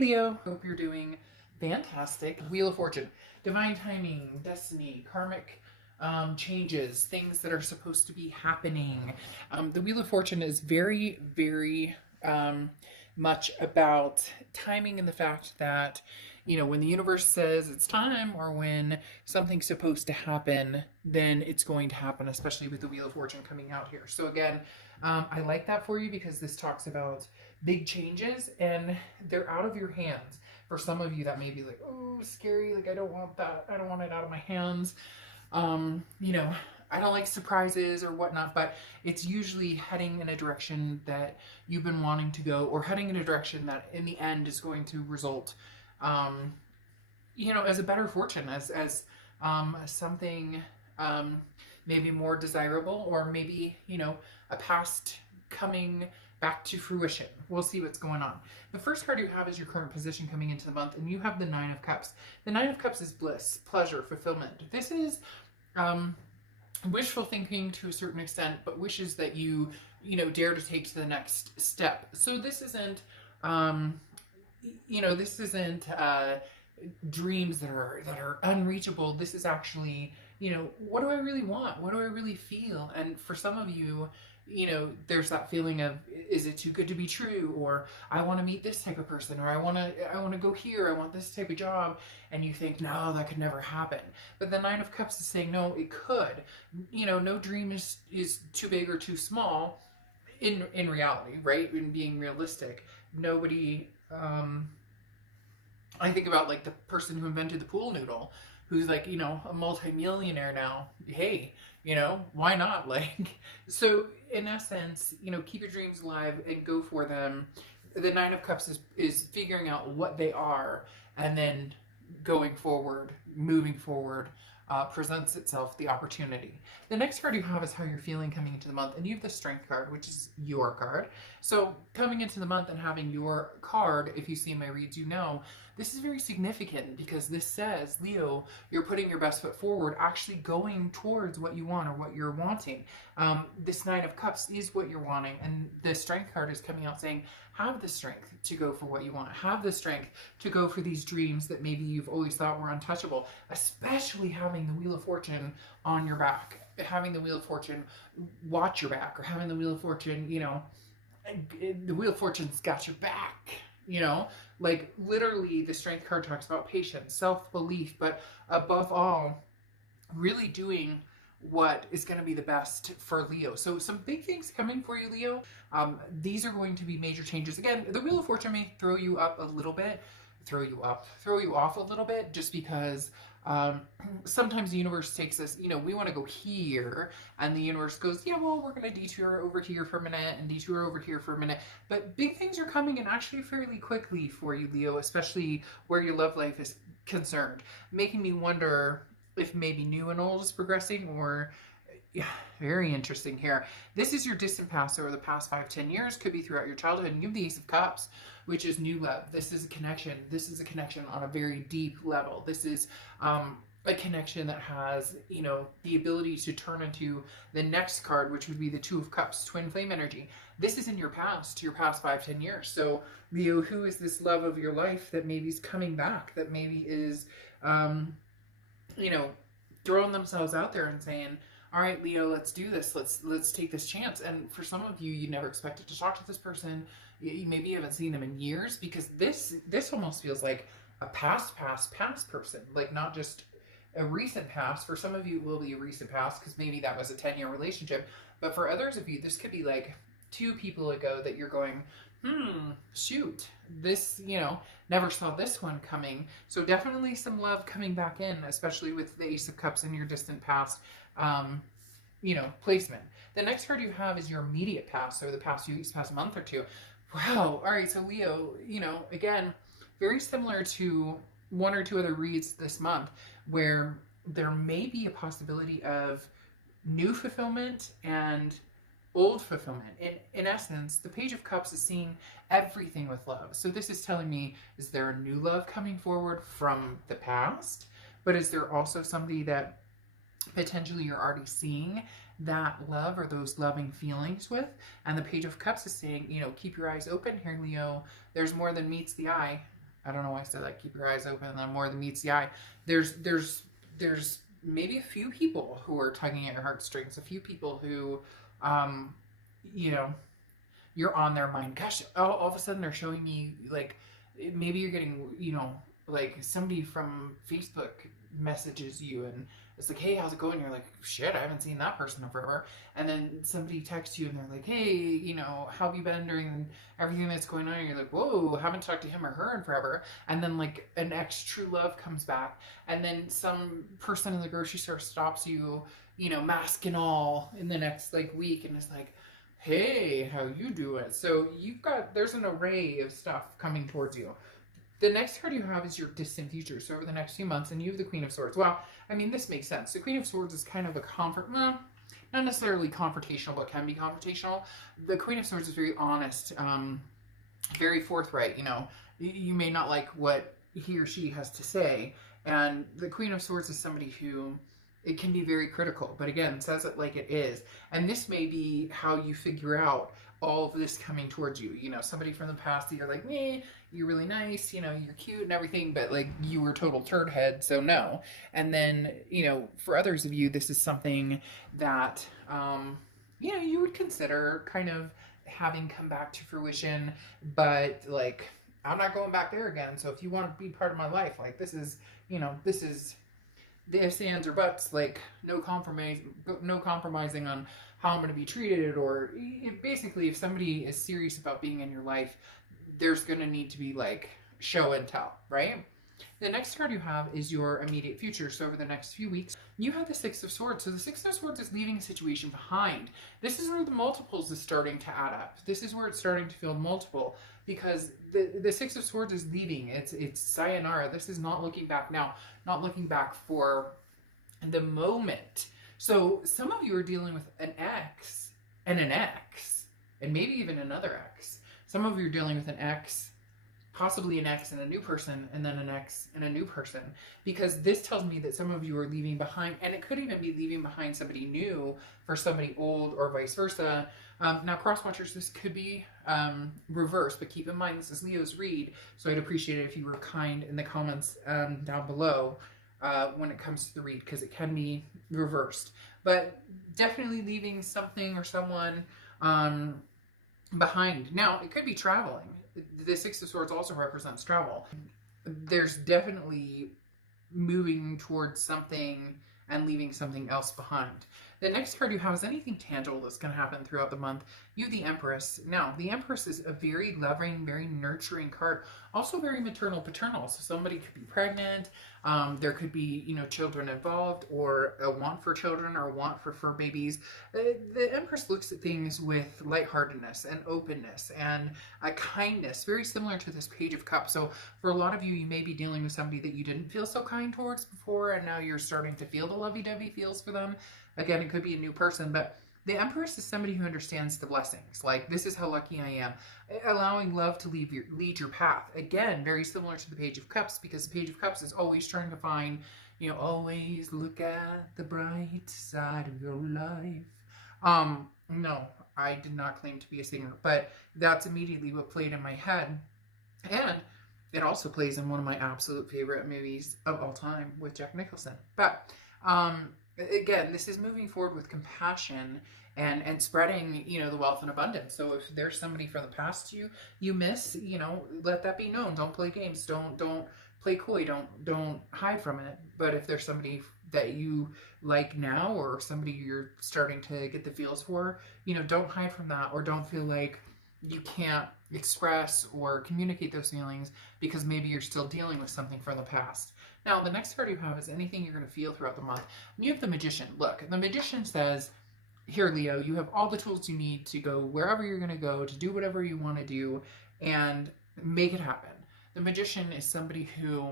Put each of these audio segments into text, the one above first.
Leo, hope you're doing fantastic. Wheel of Fortune, divine timing, destiny, karmic changes, things that are supposed to be happening. The Wheel of Fortune is very much about timing and the fact that, when the universe says it's time or when something's supposed to happen, then it's going to happen, especially with the Wheel of Fortune coming out here. So, again, I like that for you because this talks about big changes and they're out of your hands. For some of you, that may be like, oh, scary, like I don't want that, I don't want it out of my hands. I don't like surprises or whatnot, but it's usually heading in a direction that you've been wanting to go, or heading in a direction that in the end is going to result, as a better fortune, as something maybe more desirable, or maybe, a past coming back to fruition. We'll see what's going on. The first card you have is your current position coming into the month, and you have the Nine of Cups. The Nine of Cups is bliss, pleasure, fulfillment. This is wishful thinking to a certain extent, but wishes that you dare to take to the next step. So this isn't dreams that are unreachable. This is actually, what do I really want? What do I really feel? And for some of you, there's that feeling of, is it too good to be true? Or I want to meet this type of person, or I want to go here. I want this type of job. And you think, no, that could never happen. But the Nine of Cups is saying, no, it could. No dream is too big or too small in reality, right? In being realistic. Nobody, I think about like the person who invented the pool noodle, who's like, a multimillionaire now. Hey, why not? Like, so in essence, keep your dreams alive and go for them. The Nine of Cups is figuring out what they are, and then going forward, moving forward, presents itself the opportunity. The next card you have is how you're feeling coming into the month, and you have the Strength card, which is your card. So coming into the month and having your card, if you see my reads, this is very significant because this says, Leo, you're putting your best foot forward, actually going towards what you want or what you're wanting. This Nine of Cups is what you're wanting, and the Strength card is coming out saying, have the strength to go for what you want. Have the strength to go for these dreams that maybe you've always thought were untouchable, especially having the Wheel of Fortune on your back, having the Wheel of Fortune watch your back, or having the Wheel of Fortune, the Wheel of Fortune's got your back. Like literally the Strength card talks about patience, self-belief, but above all, really doing what is going to be the best for Leo. So some big things coming for you, Leo. These are going to be major changes. Again, the Wheel of Fortune may throw you up a little bit, throw you off a little bit, just because sometimes the universe takes us, we want to go here, and the universe goes, yeah, well, we're going to detour over here for a minute and detour over here for a minute. But big things are coming in actually fairly quickly for you, Leo, especially where your love life is concerned, making me wonder if maybe new and old is progressing, or yeah, very interesting here. This is your distant past over the past 5-10 years, could be throughout your childhood, and you have the Ace of Cups, which is new love. This is a connection. This is a connection on a very deep level. This is a connection that has, the ability to turn into the next card, which would be the Two of Cups, twin flame energy. This is in your past 5-10 years. So, Leo, who is this love of your life that maybe is coming back, that maybe is, throwing themselves out there and saying, all right, Leo, let's do this. Let's take this chance. And for some of you, you never expected to talk to this person. Maybe you haven't seen them in years, because this almost feels like a past person, like not just a recent past. For some of you, it will be a recent past because maybe that was a 10-year relationship. But for others of you, this could be like 2 people ago that you're going, shoot, this, never saw this one coming. So definitely some love coming back in, especially with the Ace of Cups in your distant past, placement. The next card you have is your immediate past, or the past few weeks, past month or two. Wow. All right. So Leo, again, very similar to 1 or 2 other reads this month, where there may be a possibility of new fulfillment and old fulfillment. In essence, the Page of Cups is seeing everything with love. So this is telling me, is there a new love coming forward from the past? But is there also somebody that potentially you're already seeing that love or those loving feelings with? And the Page of Cups is saying, keep your eyes open here, Leo. There's more than meets the eye. I don't know why I said that. Keep your eyes open, and then more than meets the eye. There's maybe a few people who are tugging at your heartstrings. A few people who, um, you know, you're on their mind. Gosh, all of a sudden they're showing me like maybe you're getting, like somebody from Facebook messages you and it's like, hey, how's it going? You're like, shit, I haven't seen that person in forever. And then somebody texts you and they're like, hey, how have you been during everything that's going on? And you're like, whoa, haven't talked to him or her in forever. And then like an ex true love comes back, and then some person in the grocery store stops you, mask and all, in the next like week, and it's like, hey, how you doing? So there's an array of stuff coming towards you. The next card you have is your distant future. So over the next few months, and you have the Queen of Swords. Well, I mean, this makes sense. The Queen of Swords is kind of a not necessarily confrontational, but can be confrontational. The Queen of Swords is very honest, very forthright. You may not like what he or she has to say. And the Queen of Swords is somebody who, it can be very critical, but again, says it like it is. And this may be how you figure out all of this coming towards you. Somebody from the past that you're like, you're really nice, you're cute and everything, but like you were total turd head, so no. And then, for others of you, this is something that, you would consider kind of having come back to fruition, but like, I'm not going back there again. So if you want to be part of my life, like this is the ifs, ands, or buts, like no compromising on how I'm going to be treated, or basically if somebody is serious about being in your life, there's going to need to be like show and tell, right? The next card you have is your immediate future. So over the next few weeks, you have the Six of Swords. So the Six of Swords is leaving a situation behind. This is where the multiples is starting to add up. This is where it's starting to feel multiple, because the Six of Swords is leaving. It's sayonara. This is not looking back now, not looking back for the moment. So some of you are dealing with an ex, and maybe even another ex. Some of you are dealing with an ex, possibly an ex and a new person, and then an ex and a new person, because this tells me that some of you are leaving behind, and it could even be leaving behind somebody new for somebody old, or vice versa. Now, cross watchers, this could be reverse, but keep in mind this is Leo's read, so I'd appreciate it if you were kind in the comments down below when it comes to the read, because it can be reversed. But definitely leaving something or someone behind. Now, it could be traveling. The Six of Swords also represents travel. There's definitely moving towards something and leaving something else behind. The next card you have is anything tangible that's going to happen throughout the month. You have the Empress. Now, the Empress is a very loving, very nurturing card. Also very maternal, paternal. So somebody could be pregnant. There could be, children involved, or a want for children, or a want for fur babies. The Empress looks at things with lightheartedness and openness and a kindness, very similar to this Page of Cups. So for a lot of you, you may be dealing with somebody that you didn't feel so kind towards before, and now you're starting to feel the lovey-dovey feels for them. Again, it could be a new person, but the Empress is somebody who understands the blessings. Like, this is how lucky I am. Allowing love to lead your path. Again, very similar to the Page of Cups, because the Page of Cups is always trying to find, always look at the bright side of your life. No, I did not claim to be a singer, but that's immediately what played in my head. And it also plays in one of my absolute favorite movies of all time with Jack Nicholson. But, again, this is moving forward with compassion and spreading, the wealth and abundance. So if there's somebody from the past you miss, let that be known. Don't play games. Don't play coy. Don't hide from it. But if there's somebody that you like now, or somebody you're starting to get the feels for, don't hide from that, or don't feel like you can't express or communicate those feelings because maybe you're still dealing with something from the past. Now, the next card you have is anything you're going to feel throughout the month. And you have the Magician. Look, the Magician says, here, Leo, you have all the tools you need to go wherever you're going to go, to do whatever you want to do, and make it happen. The Magician is somebody who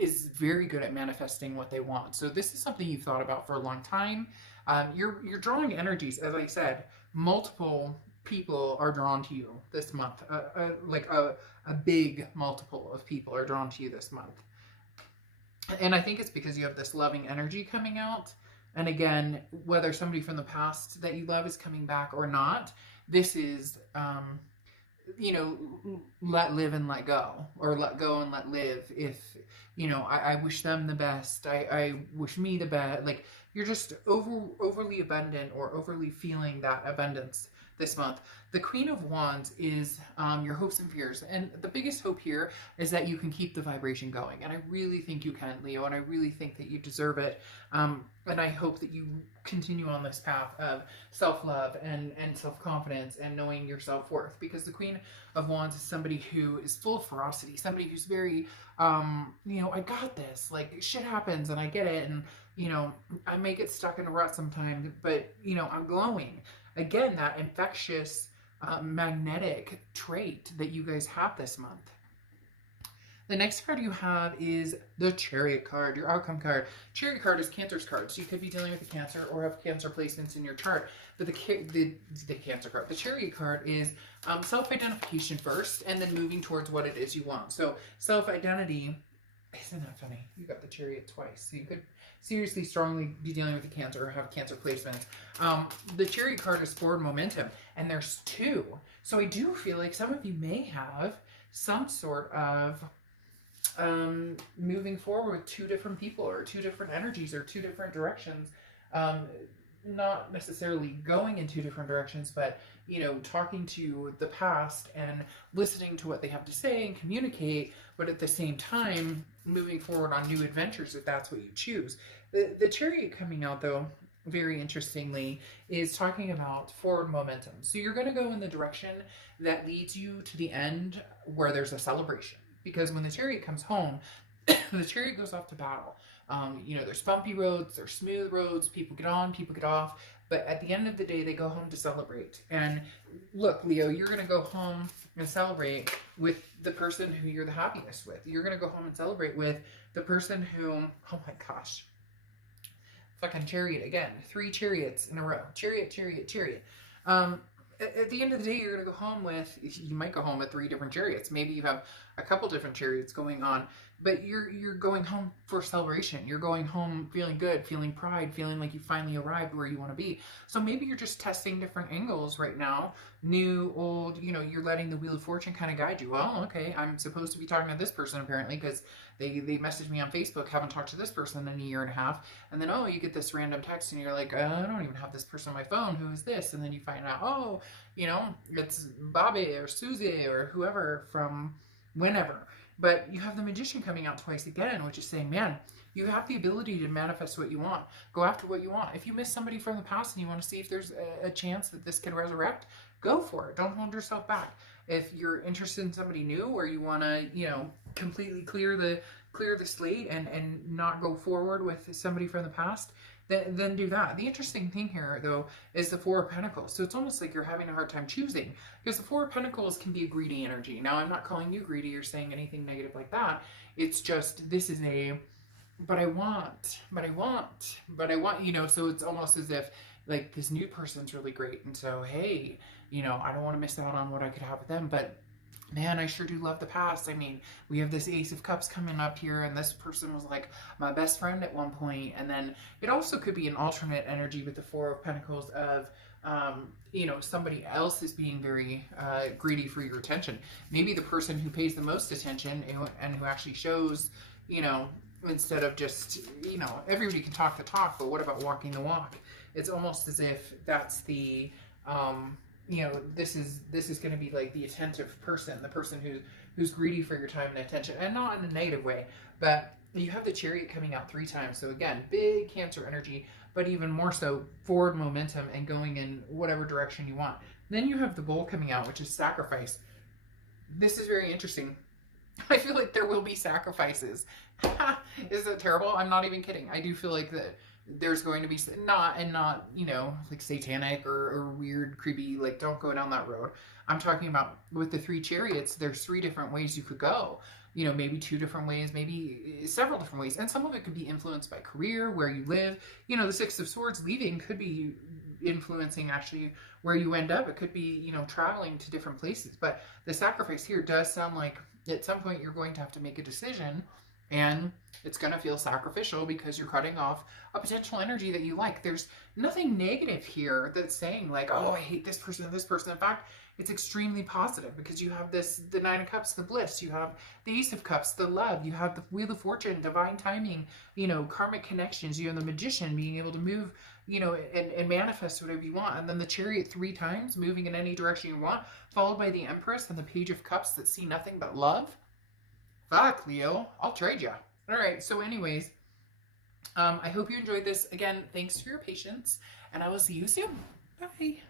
is very good at manifesting what they want. So this is something you've thought about for a long time. You're drawing energies, as I said. Multiple people are drawn to you this month. A big multiple of people are drawn to you this month. And I think it's because you have this loving energy coming out. And again, whether somebody from the past that you love is coming back or not, this is you know, let live and let go, or let go and let live. If, you know, I wish them the best, I wish me the best. Like, you're just overly abundant, or overly feeling that abundance this month. The Queen of Wands is your hopes and fears. And the biggest hope here is that you can keep the vibration going. And I really think you can, Leo, and I really think that you deserve it. And I hope that you continue on this path of self-love and self-confidence and knowing your self-worth. Because the Queen of Wands is somebody who is full of ferocity, somebody who's very, you know, I got this. Like, shit happens and I get it. And, you know, I may get stuck in a rut sometimes, but, you know, I'm glowing. Again, that infectious, magnetic trait that you guys have this month. The next card you have is the Chariot card, your outcome card. Chariot card is Cancer's card, so you could be dealing with a Cancer or have Cancer placements in your chart. But the Cancer card, the Chariot card is self-identification first, and then moving towards what it is you want. So self-identity, isn't that funny? You got the Chariot twice, so you could seriously, strongly be dealing with a Cancer or have Cancer placements. The Chariot card is forward momentum, and there's two. So I do feel like some of you may have some sort of moving forward with two different people, or two different energies, or two different directions. Not necessarily going in two different directions, but, you know, talking to the past and listening to what they have to say and communicate, but at the same time moving forward on new adventures if that's what you choose. The Chariot coming out, though, very interestingly, is talking about forward momentum. So you're going to go in the direction that leads you to the end, where there's a celebration. Because when the Chariot comes home, the Chariot goes off to battle. You know, there's bumpy roads, there's smooth roads, people get on, people get off, but at the end of the day, they go home to celebrate. And look, Leo, you're going to go home and celebrate with the person who you're the happiest with. You're going to go home and celebrate with the person who, oh my gosh, fucking Chariot again. 3 chariots in a row. Chariot, Chariot, Chariot. At the end of the day, you're going to go home with, you might go home with 3 different chariots. Maybe you have a couple different chariots going on, but you're going home for celebration. You're going home feeling good, feeling pride, feeling like you finally arrived where you want to be. So maybe you're just testing different angles right now. New, old, you know, you're letting the Wheel of Fortune kind of guide you. Well, okay, I'm supposed to be talking to this person apparently because they messaged me on Facebook, haven't talked to this person in a year and a half. And then, oh, you get this random text and you're like, I don't even have this person on my phone. Who is this? And then you find out, oh, you know, it's Bobby or Susie or whoever from whenever. But you have the Magician coming out twice again, which is saying, man, you have the ability to manifest what you want. Go after what you want. If you miss somebody from the past and you want to see if there's a chance that this could resurrect, go for it. Don't hold yourself back. If you're interested in somebody new, or you want to, you know, completely clear the slate and not go forward with somebody from the past, then do that. The interesting thing here, though, is the Four of Pentacles. So it's almost like you're having a hard time choosing, because the Four of Pentacles can be a greedy energy. Now, I'm not calling you greedy or saying anything negative like that. It's just, this is a, but I want, you know, so it's almost as if, like, this new person's really great. And so, hey, you know, I don't want to miss out on what I could have with them, but man, I sure do love the past. I mean, we have this Ace of Cups coming up here, and this person was like my best friend at one point. And then it also could be an alternate energy with the Four of Pentacles of, you know, somebody else is being very greedy for your attention. Maybe the person who pays the most attention and who actually shows, you know, instead of just, you know, everybody can talk the talk, but what about walking the walk? It's almost as if that's the, you know, this is going to be like the attentive person, the person who's greedy for your time and attention, and not in a negative way. But you have the Chariot coming out 3 times. So again, big Cancer energy, but even more so forward momentum and going in whatever direction you want. Then you have the Bull coming out, which is sacrifice. This is very interesting. I feel like there will be sacrifices. Is that terrible? I'm not even kidding. I do feel like that there's going to be not, you know, like satanic or weird, creepy, like, don't go down that road. I'm talking about with the 3 chariots, there's 3 different ways you could go. You know, maybe 2 different ways, maybe several different ways. And some of it could be influenced by career, where you live. You know, the 6 of Swords leaving could be influencing actually where you end up. It could be, you know, traveling to different places. But the sacrifice here does sound like at some point you're going to have to make a decision And it's going to feel sacrificial because you're cutting off a potential energy that you like. There's nothing negative here that's saying like, oh, I hate this person and this person. In fact, it's extremely positive because you have this, the Nine of Cups, the bliss, you have the Ace of Cups, the love, you have the Wheel of Fortune, divine timing, karmic connections, you have the Magician being able to move, and manifest whatever you want. And then the Chariot 3 times, moving in any direction you want, followed by the Empress and the Page of Cups that see nothing but love. Fuck, Leo, I'll trade you. All right, so anyways, I hope you enjoyed this. Again, thanks for your patience, and I will see you soon. Bye.